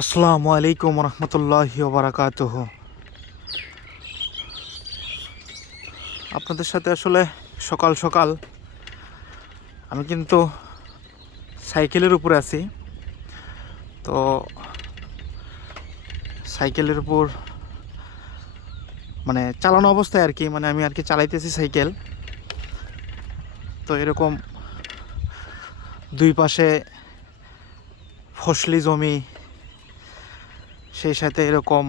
আসসালামু আলাইকুম রহমতুল্লাহি ওবরাকাতুহ। আপনাদের সাথে আসলে সকাল সকাল আমি কিন্তু সাইকেলের উপরে আছি। তো সাইকেলের উপর মানে চালানো অবস্থায় আর কি, মানে আমি আর কি চালাইতেছি সাইকেল। তো এরকম দুই পাশে ফসলি জমি, সেই সাথে এরকম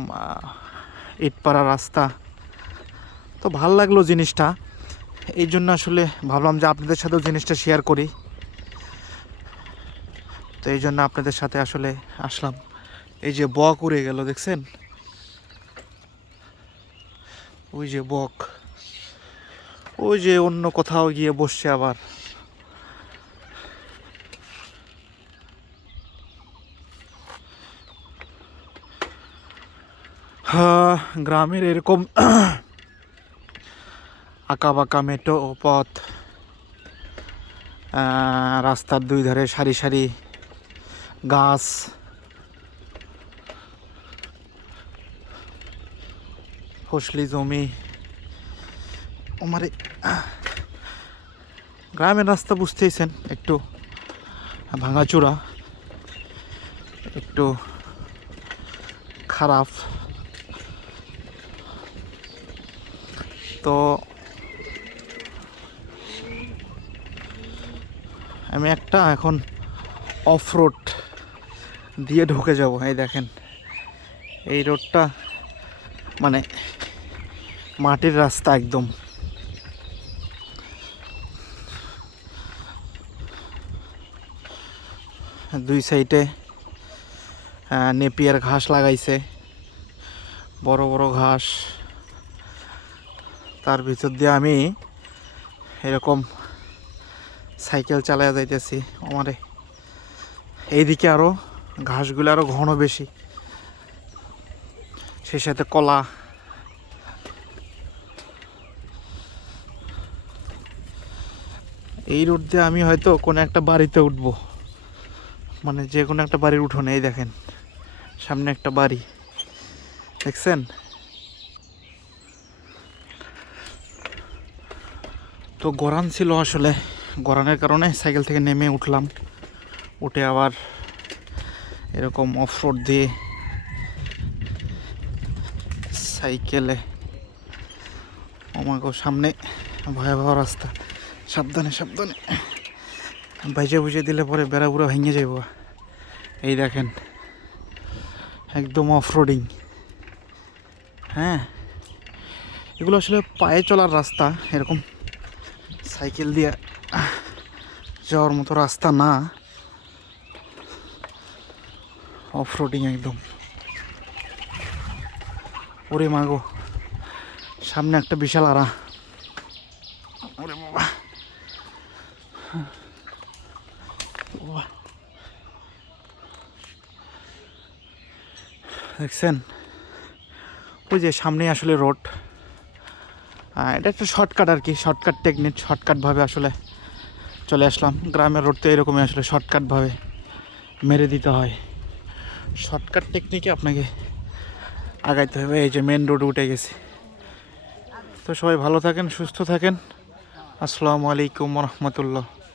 ইটপাড়া রাস্তা। তো ভাল লাগলো জিনিসটা, এই জন্য আসলে ভাবলাম যে আপনাদের সাথেও জিনিসটা শেয়ার করি। তো এই জন্য আপনাদের সাথে আসলে আসলাম। এই যে বক উড়ে গেল, দেখছেন? ওই যে বক, ওই যে অন্য কোথাও গিয়ে বসছে আবার। হ্যাঁ, গ্রামের এরকম আঁকা বাঁকা মেটো পথ, রাস্তার দুই ধারে সারি সারি গাছ, ফসলি জমি। আমার গ্রামের রাস্তা বুঝতেইছেন, একটু ভাঙাচোরা, একটু খারাপ। তো আমি একটা এখন অফ রোড দিয়ে ঢুকে যাব। এই দেখেন, এই রোডটা মানে মাটির রাস্তা একদম। দুই সাইডে নেপিয়ার ঘাস লাগাইছে, বড় বড় ঘাস। তার ভিতর দিয়ে আমি এরকম সাইকেল চালায়া যাইতেছি। আমারে এইদিকে আরও ঘাসগুলো আরও ঘন বেশি, সেই সাথে কলা। এই রোড দিয়ে আমি হয়তো কোনো একটা বাড়িতে উঠবো, মানে যে কোনো একটা বাড়ির উঠোনে। এই দেখেন, সামনে একটা বাড়ি, দেখছেন? তো গরান ছিল আসলে, গরানের কারণে সাইকেল থেকে নেমে উঠলাম। উঠে আবার এরকম অফ রোড দিয়ে সাইকেলে। আমাকে সামনে ভয়াবহ রাস্তা, সাবধানে সাবধানে। বাইজে বুঝে দিলে পরে বেড়া বুড়া ভেঙে যাইব। এই দেখেন, একদম অফ রোডিং। হ্যাঁ, এগুলো আসলে পায়ে চলার রাস্তা, এরকম সাইকেল দিয়ে যাওয়ার মতো রাস্তা না। অফ রোডিং একদম। ওরে মাগো, সামনে একটা বিশাল আড়া। ওরে বাবা, দেখছেন? ওই যে সামনে আসলে রোড। এটা একটা শর্টকাট আর কি, শর্টকাট টেকনিক। শর্টকাটভাবে আসলে চলে আসলাম। গ্রামের রোড তো এরকমই আসলে, শর্টকাটভাবে মেরে দিতে হয়। শর্টকাট টেকনিকে আপনাকে আগাইতে হবে। এই যে মেন রোড উঠে গেছি। তো সবাই ভালো থাকেন, সুস্থ থাকেন। আসসালামু আলাইকুম রহমতুল্লাহ।